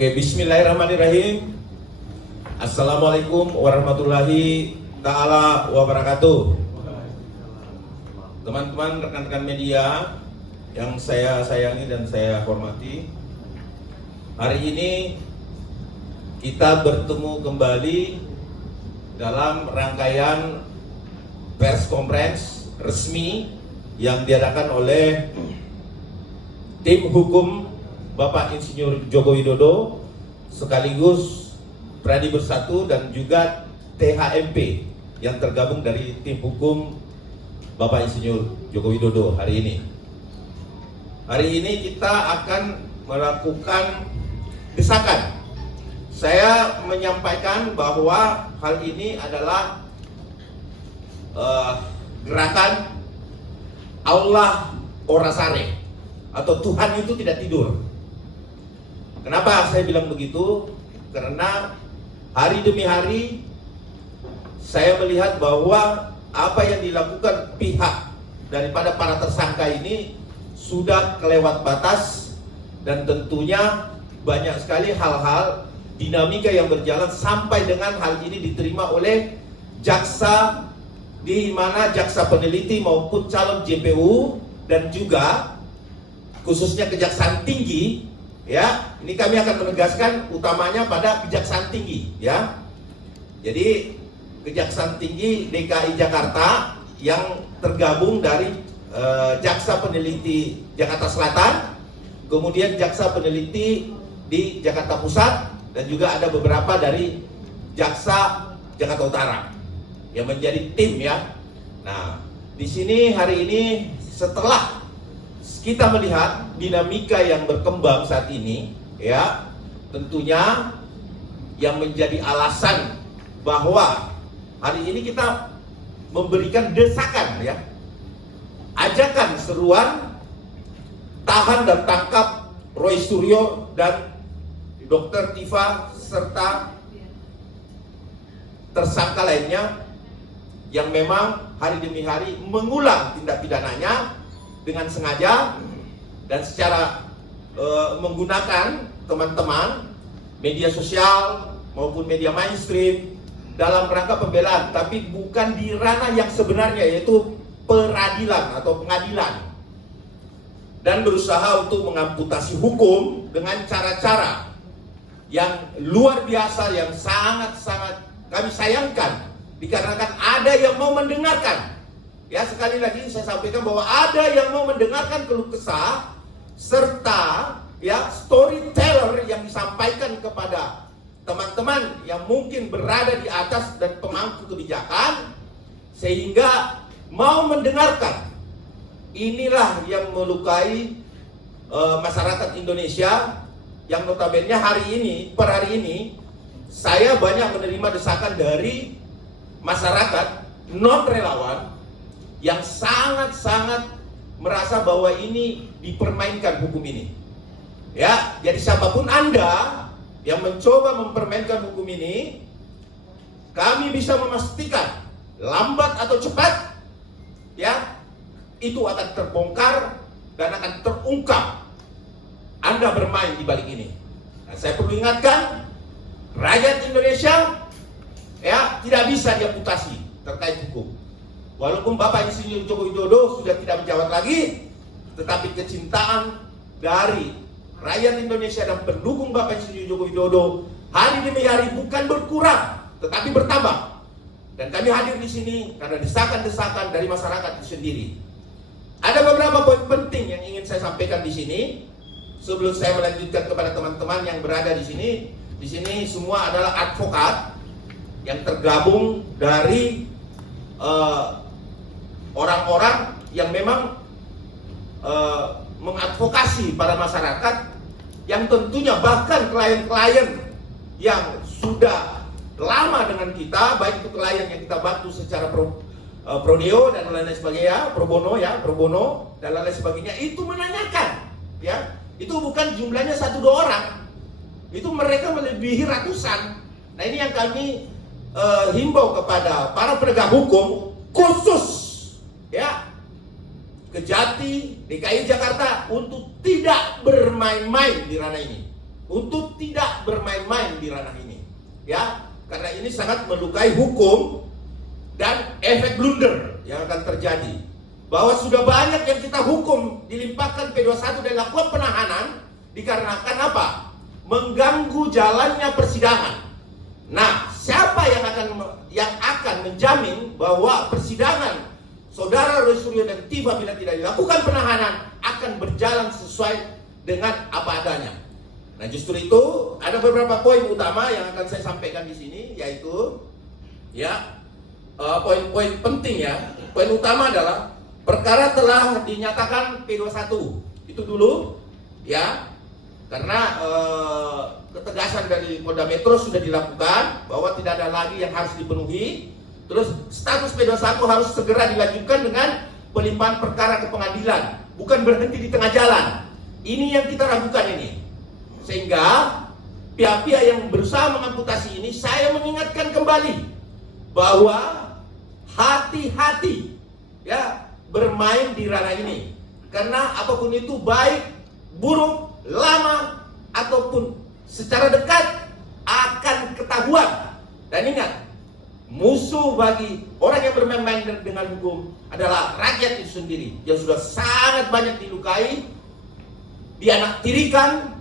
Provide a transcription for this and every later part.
Oke, bismillahirrahmanirrahim. Assalamualaikum warahmatullahi ta'ala wabarakatuh. Teman-teman, rekan-rekan media yang saya sayangi dan saya hormati, hari ini kita bertemu kembali dalam rangkaian press conference resmi yang diadakan oleh tim hukum Bapak Insinyur Joko Widodo sekaligus Pradi Bersatu dan juga THMP yang tergabung dari tim hukum Bapak Insinyur Joko Widodo hari ini. Hari ini kita akan melakukan desakan. Saya menyampaikan bahwa hal ini adalah gerakan Allah ora sare atau Tuhan itu tidak tidur. Kenapa saya bilang begitu? Karena hari demi hari saya melihat bahwa apa yang dilakukan pihak daripada para tersangka ini sudah kelewat batas, dan tentunya banyak sekali hal-hal dinamika yang berjalan sampai dengan hal ini diterima oleh jaksa, di mana jaksa peneliti maupun calon JPU dan juga khususnya Kejaksaan Tinggi. Ya, ini kami akan menegaskan utamanya pada Kejaksaan Tinggi, ya. Jadi Kejaksaan Tinggi DKI Jakarta yang tergabung dari jaksa peneliti Jakarta Selatan, kemudian jaksa peneliti di Jakarta Pusat, dan juga ada beberapa dari jaksa Jakarta Utara yang menjadi tim, ya. Nah, di sini hari ini setelah kita melihat dinamika yang berkembang saat ini, ya, tentunya yang menjadi alasan bahwa hari ini kita memberikan desakan, ya, ajakan seruan tahan dan tangkap Roy Suryo dan Dr. Tifa serta tersangka lainnya yang memang hari demi hari mengulang tindak pidananya dengan sengaja dan secara menggunakan teman-teman media sosial maupun media mainstream dalam rangka pembelaan, tapi bukan di ranah yang sebenarnya, yaitu peradilan atau pengadilan, dan berusaha untuk mengamputasi hukum dengan cara-cara yang luar biasa, yang sangat-sangat kami sayangkan dikarenakan ada yang mau mendengarkan. Ya, sekali lagi saya sampaikan bahwa ada yang mau mendengarkan keluh kesah serta, ya, storyteller yang disampaikan kepada teman-teman yang mungkin berada di atas dan pemangku kebijakan, sehingga mau mendengarkan. Inilah yang melukai masyarakat Indonesia yang notabene per hari ini saya banyak menerima desakan dari masyarakat non relawan yang sangat-sangat merasa bahwa ini dipermainkan hukum ini. Ya, jadi siapapun Anda yang mencoba mempermainkan hukum ini, kami bisa memastikan lambat atau cepat, ya, itu akan terbongkar dan akan terungkap Anda bermain di balik ini. Nah, saya perlu ingatkan rakyat Indonesia, ya, tidak bisa diamputasi terkait hukum. Walaupun Bapak Insinyur Joko Widodo sudah tidak menjabat lagi, tetapi kecintaan dari rakyat Indonesia dan pendukung Bapak Insinyur Joko Widodo hari demi hari bukan berkurang, tetapi bertambah. Dan kami hadir di sini karena desakan-desakan dari masyarakat itu sendiri. Ada beberapa poin penting yang ingin saya sampaikan di sini sebelum saya melanjutkan kepada teman-teman yang berada di sini. Di sini semua adalah advokat yang tergabung dari orang-orang yang memang mengadvokasi para masyarakat, yang tentunya bahkan klien-klien yang sudah lama dengan kita, baik itu klien yang kita bantu secara prodeo dan lain-lain sebagainya, pro bono dan lain-lain sebagainya, itu menanyakan, ya, itu bukan jumlahnya 1-2 orang, itu mereka melebihi ratusan. Nah, ini yang kami himbau kepada para penegak hukum, khusus, ya, Kejati, DKI Jakarta, untuk tidak bermain-main di ranah ini. untuk tidak bermain-main di ranah ini, ya, karena ini sangat melukai hukum dan efek blunder yang akan terjadi. Bahwa sudah banyak yang kita hukum dilimpahkan P21 dan lakukan penahanan dikarenakan apa? Mengganggu jalannya persidangan. Nah, siapa yang akan menjamin bahwa persidangan saudara Roy Suryo dan Tifa bila tidak dilakukan penahanan akan berjalan sesuai dengan apa adanya? Nah, justru itu ada beberapa poin utama yang akan saya sampaikan di sini, yaitu ya poin-poin penting ya. Poin utama adalah perkara telah dinyatakan P21. Itu dulu ya. Karena ketegasan dari Polda Metro sudah dilakukan bahwa tidak ada lagi yang harus dipenuhi. Terus status P21 harus segera dilanjutkan dengan pelimpahan perkara ke pengadilan, bukan berhenti di tengah jalan. Ini yang kita ragukan ini. Sehingga pihak-pihak yang berusaha mengamputasi ini, saya mengingatkan kembali bahwa hati-hati ya bermain di ranah ini. Karena apapun itu, baik, buruk, lama, ataupun secara dekat akan ketahuan. Dan ingat, musuh bagi orang yang bermain-main dengan hukum adalah rakyat itu sendiri yang sudah sangat banyak dilukai, dianaktirikan,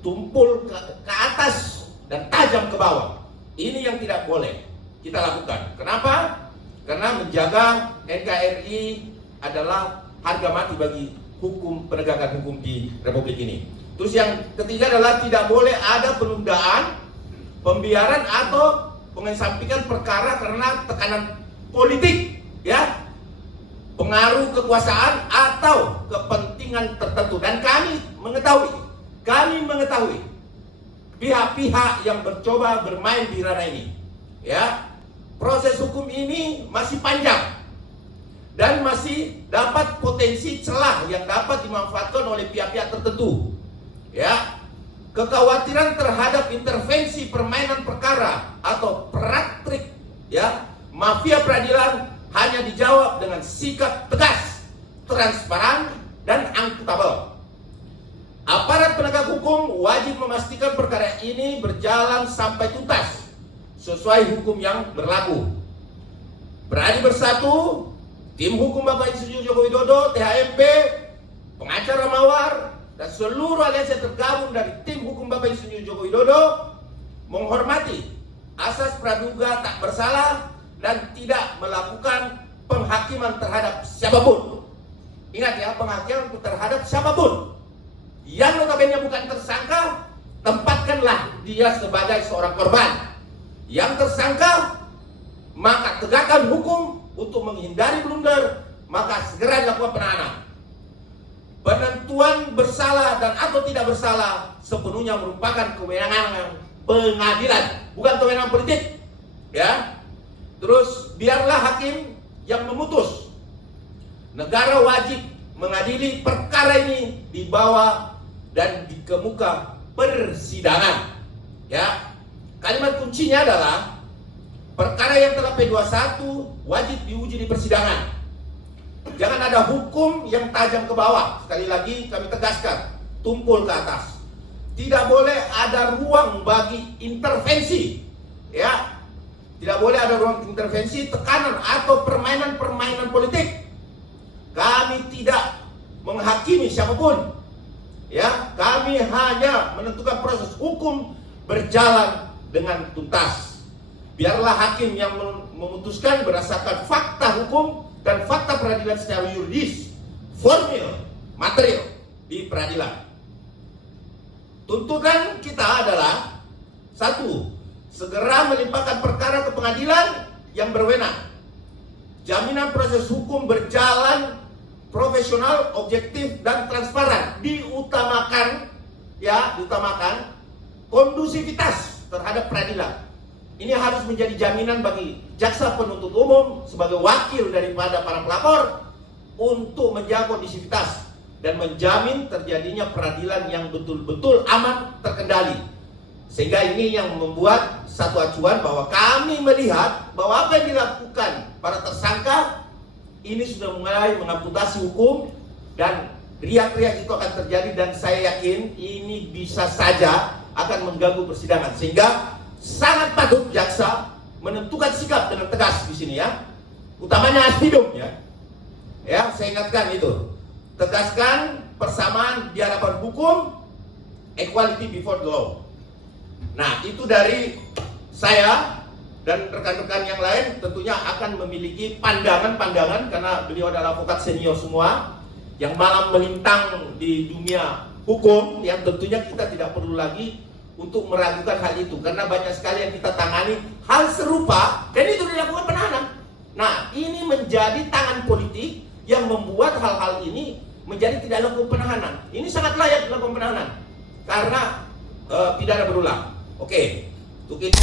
tumpul ke atas dan tajam ke bawah. Ini yang tidak boleh kita lakukan. Kenapa? Karena menjaga NKRI adalah harga mati bagi hukum, penegakan hukum di Republik ini. Terus yang ketiga adalah tidak boleh ada penundaan, pembiaran atau mengesampingkan perkara karena tekanan politik, ya, pengaruh kekuasaan atau kepentingan tertentu. Dan kami mengetahui pihak-pihak yang mencoba bermain di ranah ini, ya. Proses hukum ini masih panjang dan masih dapat potensi celah yang dapat dimanfaatkan oleh pihak-pihak tertentu. Ya, kekhawatiran terhadap intervensi permainan perkara atau praktik ya mafia peradilan hanya dijawab dengan sikap tegas, transparan, dan akuntabel. Aparat penegak hukum wajib memastikan perkara ini berjalan sampai tuntas sesuai hukum yang berlaku. Berani Bersatu, tim hukum Bapak Insinyur Joko Widodo, THMP, pengacara Mawar, dan seluruh aliansi yang tergabung dari tim hukum Bapak Insinyur Joko Widodo menghormati asas praduga tak bersalah dan tidak melakukan penghakiman terhadap siapapun. Ingat ya, penghakiman terhadap siapapun. Yang notabene bukan tersangka, tempatkanlah dia sebagai seorang korban. Yang tersangka, maka tegakkan hukum untuk menghindari blunder, maka segera dilakukan penahanan. Penentuan bersalah dan atau tidak bersalah sepenuhnya merupakan kewenangan pengadilan, bukan kewenangan politik. Ya. Terus biarlah hakim yang memutus. Negara wajib mengadili perkara ini di bawah dan di kemuka persidangan. Ya. Kalimat kuncinya adalah perkara yang telah P21 wajib diuji di persidangan. Jangan ada hukum yang tajam ke bawah. Sekali lagi kami tegaskan, tumpul ke atas. Tidak boleh ada ruang bagi intervensi. Ya. Tidak boleh ada ruang intervensi, tekanan atau permainan-permainan politik. Kami tidak menghakimi siapapun. Ya, kami hanya menentukan proses hukum berjalan dengan tuntas. Biarlah hakim yang memutuskan berdasarkan fakta hukum dan fakta peradilan secara yuridis, formil, material di peradilan. Tuntutan kita adalah 1. Segera melimpahkan perkara ke pengadilan yang berwenang. Jaminan proses hukum berjalan profesional, objektif, dan transparan. Diutamakan kondusivitas terhadap peradilan. Ini harus menjadi jaminan bagi jaksa penuntut umum sebagai wakil daripada para pelapor untuk menjaga kondusivitas dan menjamin terjadinya peradilan yang betul-betul aman, terkendali. Sehingga ini yang membuat satu acuan bahwa kami melihat bahwa apa yang dilakukan para tersangka ini sudah mulai mengamputasi hukum dan riak-riak itu akan terjadi, dan saya yakin ini bisa saja akan mengganggu persidangan, sehingga sangat patut jaksa menentukan sikap dengan tegas di sini ya, utamanya Aspidum ya. Ya, saya ingatkan itu, tegaskan persamaan di hadapan hukum, equality before the law. Nah, itu dari saya dan rekan-rekan yang lain tentunya akan memiliki pandangan-pandangan karena beliau adalah advokat senior semua yang malam melintang di dunia hukum, yang tentunya kita tidak perlu lagi untuk meragukan hal itu karena banyak sekali yang kita tangani hal serupa dan itu dilakukan penahanan. Nah, ini menjadi tangan politik yang membuat hal-hal ini menjadi tidak laku penahanan. Ini sangat layak dilakukan penahanan karena pidana berulang. Oke, untuk itu